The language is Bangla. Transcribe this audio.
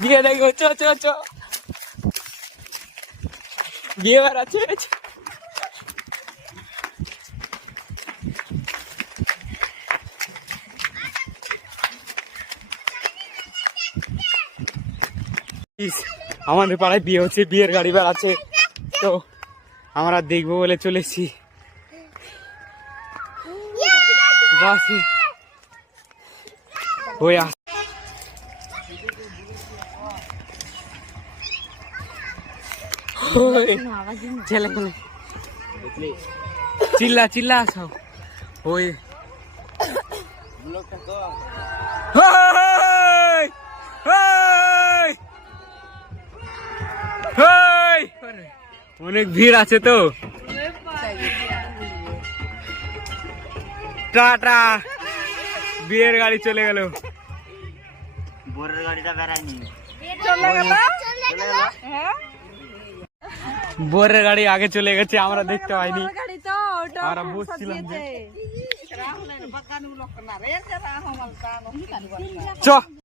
বিয়ে দেখো, চো চো চো, বিয়ে বেড়াচ্ছে। আমাদের পাড়ায় বিয়ে হচ্ছে, বিয়ের গাড়ি বেড়াচ্ছে, তো আমরা দেখবো বলে চলেছি। বাসে ওই ছেলে চিল্লা চিল্লা আসো ওই অনেক ভিড় আছে তো। টাটা, বিয়ের গাড়ি চলে গেল। বরের গাড়িটা বেড়ায়নি, বরের গাড়ি আগে চলে গেছে, আমরা দেখতে পাইনি, আমরা বসছিলাম যে। চ